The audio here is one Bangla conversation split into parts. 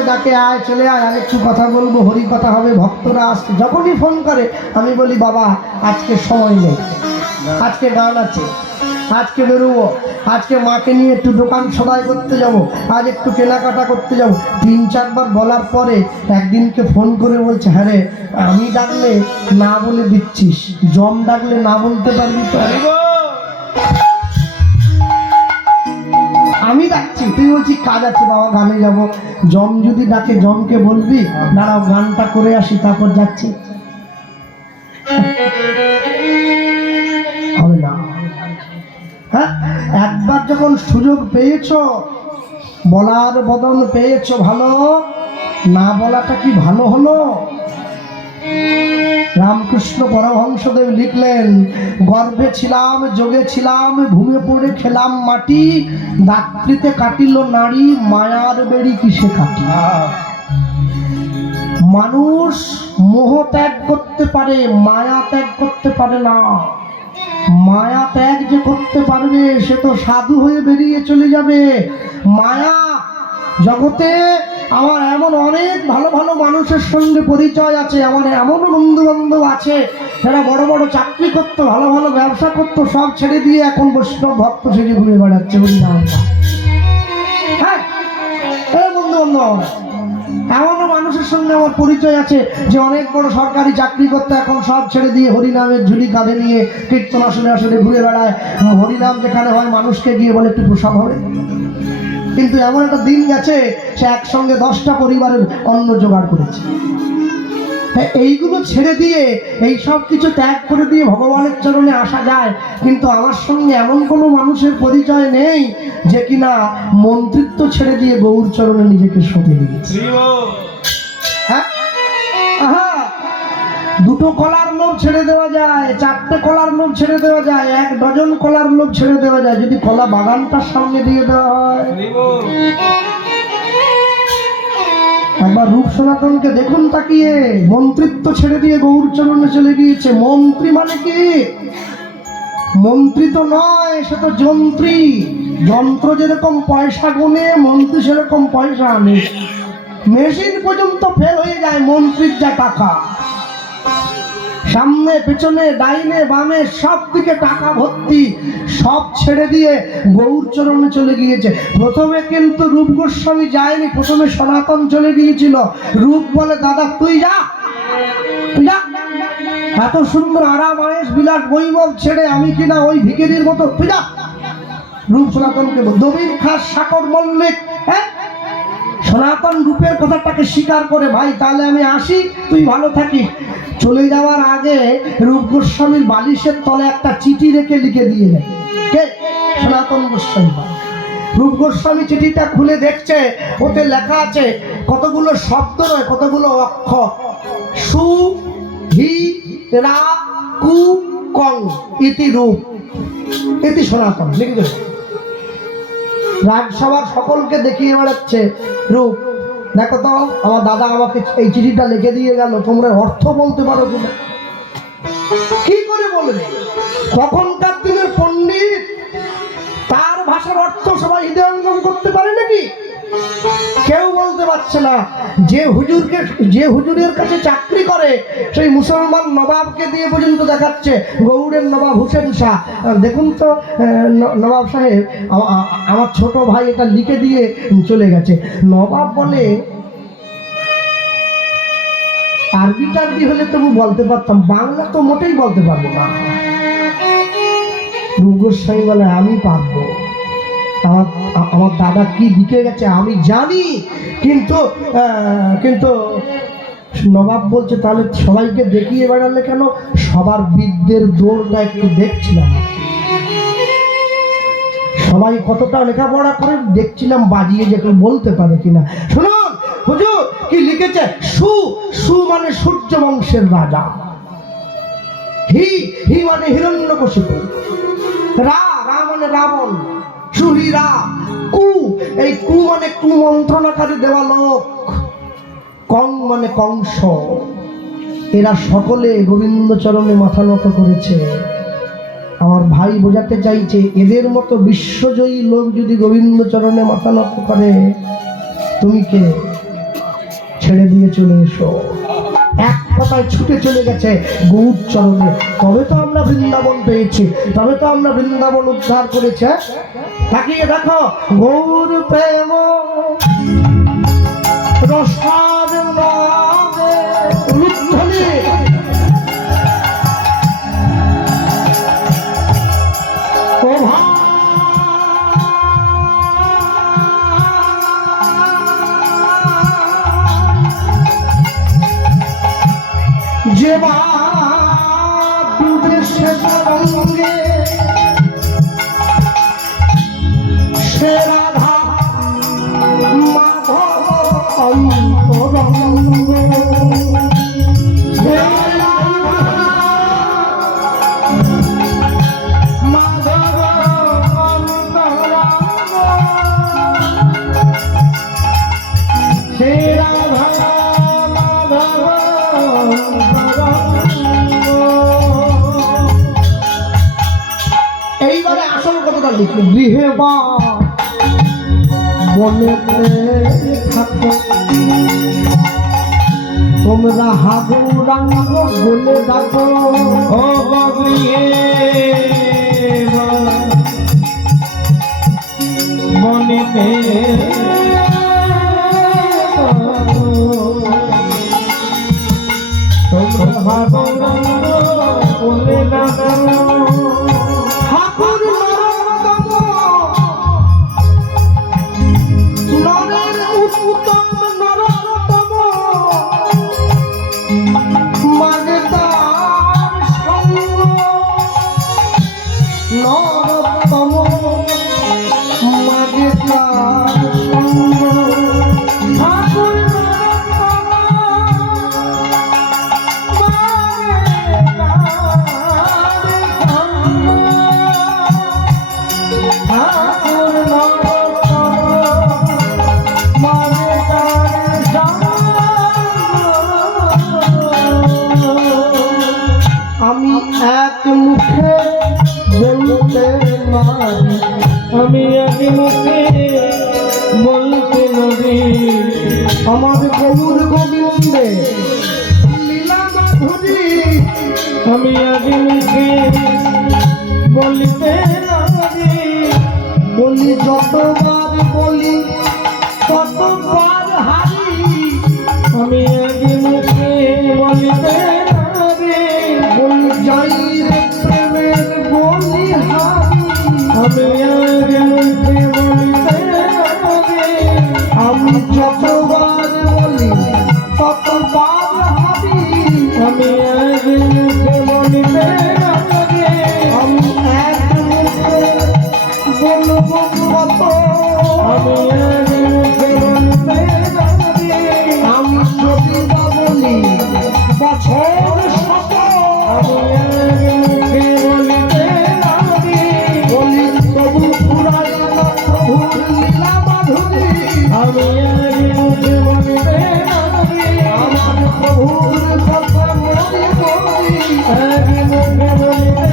সময় ডাকে, আয় চলে আয়, আর একটু কথা বলবো, হরি কথা হবে, ভক্তরা আসছে। যখনই ফোন করে আমি বলি বাবা আজকে সময় নেই, আজকে গান আছে, আজকে বেরোবো, আজকে মাকে নিয়ে একটু দোকান সদাই করতে যাব, আজ একটু কেনাকাটা করতে যাব। 3-4 বার বলার পরে একদিনকে ফোন করে বলছে, হ্যাঁ রে আমি ডাকলে না বলে দিচ্ছিস, জম ডাকলে না বলতে পারবি তো? আমি ডাকছি, তুই বলছি কাজ আছে বাবা গানে যাব। জম যদি ডাকে জমকে বলবি দাঁড়াও গানটা করে আসি তারপর যাচ্ছি? হবে না। হ্যাঁ, একবার যখন সুযোগ পেয়েছো, বলার বদন পেয়েছো, ভালো না বলাটা কি ভালো হলো? রামকৃষ্ণ পরমহংসদেব লিখলেন, গর্ভে ছিলাম, যোগে ছিলাম, ঘুমে পড়ে খেলাম মাটি, দাত্রীতে কাটিল নারী, মায়ার বেড়ি কিসে কাটি। মানুষ মোহ ত্যাগ করতে পারে, মায়া ত্যাগ করতে পারে না। মায়া ত্যাগ যে করতে পারবে সে তো সাধু হয়ে বেরিয়ে চলে যাবে। মায়া জগতে আমার এমন অনেক ভালো ভালো মানুষের সঙ্গে পরিচয় আছে, আমার এমন বন্ধু বান্ধব আছে যারা বড় বড় চাকরি করতো, ভালো ভালো ব্যবসা করতো, সব ছেড়ে দিয়ে এখন বৈষ্ণব ভক্ত সেজে ঘুরে বেড়াচ্ছে। হ্যাঁ, বন্ধু বান্ধব এমনও মানুষের সঙ্গে আমার পরিচয় আছে যে অনেক বড় সরকারি চাকরি করতে এখন সব ছেড়ে দিয়ে হরিনামের ঝুলি কাঁধে নিয়ে কীর্তন আসলে আসলে ঘুরে বেড়ায়। হরিনাম যেখানে হয় মানুষকে গিয়ে বলে একটু প্রসাদ হবে। কিন্তু এমন একটা দিন গেছে সে একসঙ্গে 10টা পরিবারের অন্ন জোগাড় করেছে। এইগুলো ছেড়ে দিয়ে এই সব কিছু ত্যাগ করে দিয়ে ভগবানের চরণে আসা যায়, কিন্তু আমার সঙ্গে এমন কোনো মানুষের পরিচয় নেই যে কিনা মন্ত্রিত্ব ছেড়ে দিয়ে গৌর চরণে নিজেকে সঁপে দিয়েছে। হ্যাঁ, দুটো কলার লোভ ছেড়ে দেওয়া যায়, 4টে কলার লোভ ছেড়ে দেওয়া যায়, 1 ডজন কলার লোভ ছেড়ে দেওয়া যায় যদি কলা বাগানটার সামনে দিয়ে দেওয়া হয়। একবার রূপ সনাতনকে দেখুন তাকিয়ে, মন্ত্রিত্ব ছেড়ে দিয়ে গৌর চরণে চলে গিয়েছে। মন্ত্রী মানে কি? মন্ত্রী তো নয়, সে তো যন্ত্রী। যন্ত্র যেরকম পয়সা গুনে, মন্ত্রী সেরকম পয়সা আনে। মেশিন পর্যন্ত ফেল হয়ে যায়, মন্ত্রীর যা টাকা। সামনে পেছনে ডাইনে বামে সব দিকে টাকা ভর্তি, সব ছেড়ে দিয়ে গৌর চরণে চলে গিয়েছে। প্রথমে কিন্তু রূপ গোস্বামী যায়নি, প্রথমে সনাতন চলে গিয়েছিল। রূপ বলে, দাদা তুই যা, তুই যা, এত সুন্দর আরাম আয়েশ বিলাস বৈভব ছেড়ে আমি কিনা ওই ভিখারির মতো, তুই যা। রূপ সনাতনকে দবির খাস সাকর মল্লিক, হ্যাঁ, সনাতন রূপের কথাটাকে স্বীকার করে, ভাই তাহলে আমি আসি, তুই ভালো থাকিস। চলে যাওয়ার আগে রূপ গোস্বামীর বালিশের তলে একটা চিঠি রেখে লিখে দিয়ে দেয়। কে? সনাতন গোস্বামী। রূপ গোস্বামী চিঠিটা খুলে দেখছে, ওতে লেখা আছে কতগুলো শব্দ নয়, কতগুলো অক্ষর। সু হি রা কু কং ইতি রূপ ইতি সনাতন লিখে দেবে। রাজসভার সকলকে দেখিয়ে বেড়াচ্ছে রূপ, দেখো তো আমার দাদা আমাকে এই চিঠিটা লিখে দিয়ে গেল, তোমরা অর্থ বলতে পারো কিনা? কি করে বলবে? তখনকার দিনের পণ্ডিত তার ভাষার অর্থ সবাই হৃদয়ঙ্গম করতে পারে নাকি? কেউ বলতে পারছে না। যে হুজুরের কাছে চাকরি করে সেই মুসলমান নবাবকে দিয়ে পর্যন্ত দেখাচ্ছে, গৌড়ের নবাব হোসেন শাহ, দেখুন তো নবাব সাহেব আমার ছোট ভাই এটা লিখে দিয়ে চলে গেছে। নবাব বলে, আরবি টারবি হলে তবু বলতে পারতাম, বাংলা তো মোটেই বলতে পারবো না। রূপ গোস্বামী বলে, আমি পারবো, আমার দাদা কি লিখে গেছে আমি জানি, কিন্তু নবাব বলছে তাহলে সবাইকে দেখিয়ে বেড়ালে কেন? সবার বিদ্যের দৌড়টা একটু দেখছিলাম, সবাই কতটা লেখাপড়া করে দেখছিলাম, বাজিয়ে যে কেউ বলতে পারে কিনা। শুনুন হুজুর কি লিখেছে। সু মানে সূর্য বংশের রাজা, হি মানে হিরণ্যকশিপু, রা মানে রাবণ, সুহিরা, কু এই কু মানে কুমন্ত্রণাকারী দেওয়া লোক, কং মানে কংস। এরা সকলে গোবিন্দ চরণে মাথা নত করেছে। আমার ভাই বোঝাতে চাইছে, এদের মতো বিশ্বজয়ী লোক যদি গোবিন্দ চরণে মাথা নত করে, তুমি কে? ছেড়ে দিয়ে চলে এসো। এক কথায় ছুটে চলে গেছে গৌর চরণে। তবে তো আমরা বৃন্দাবন পেয়েছি, তবে তো আমরা বৃন্দাবন উদ্ধার করেছে। তাকিয়ে দেখো গৌর প্রেম রসার নামে রূপধ্বনি। যে ডুবে সে তরঙ্গে সে রাধা মাধব অন্তরঙ্গ। মাধব অন্তরঙ্গ সে রাধা মাধব। এইবারে আসল কথাটা লিখুন। গৃহে বা মনে থাকো তোমরা হাগুরাঙ্গ বলে ডাকো। ও গৃহে মনে তোমরা হাগুরাঙ্গ বলে ডাকো। আমি এক মুখে বলতে পারি, আমি এক মুখে বলতে পারি আমার গৌর গোবিন্দে লীলা মাধুরী। আমি এক মুখে বলতে পারি, বলি যতবার বলি ততবার হারি। আমি এক মুখে বলতে যাই রে প্রেমের বলি হারি। আমি মুখে বলিতে আমি যতবার বলি ততবার হারি। আমি মুখে বলিতে আমি এক মুখে বলব কত। আমি মুখে বলিতে আমি যদি বা বলি বছর শত। বলি তবু পুরাই প্রভুর লীলা মাধুরী। আমি মুখে বলিতে আমার প্রভুর কথা মনে করি। মুখে বলিতে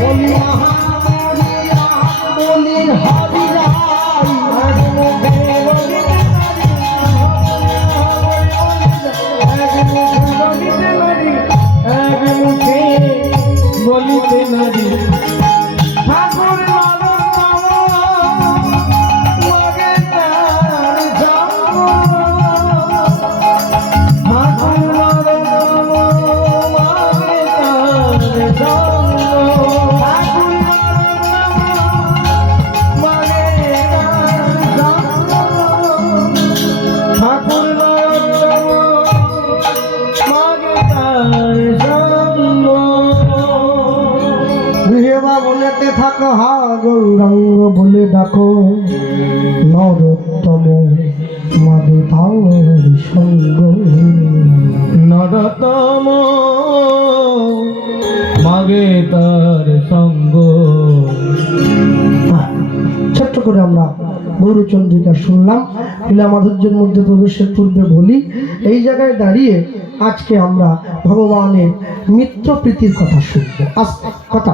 বলি মহামণি বলি হরি রাই। মুখে বলিতে বলিতে নারী ঠাকুর লাগে তার জন্ম। ঠাকুর লাগে তার জন্ম। ঠাকুর মানে তার জন্ম। ঠাকুর লাগে তার জন্ম। বলেতে থাকো হা গৌরাঙ্গ বলে ডাকো নরোত্তম মাদে তার সঙ্গ। নরোত্তম মাগে তার সঙ্গ। ছোট্ট করে আমরা গৌরচন্দ্রিকা শুনলাম। লীলা মাধুর্যের মধ্যে প্রবেশের পূর্বে বলি এই জায়গায় দাঁড়িয়ে আজকে আমরা ভগবানের মিত্র প্রীতির কথা শুনব। আজকে কথা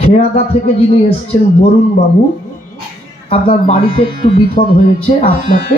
খেয়াদা থেকে যিনি এসছেন বরুণ বাবু, আপনার বাড়িতে একটু বিপদ হয়েছে, আপনাকে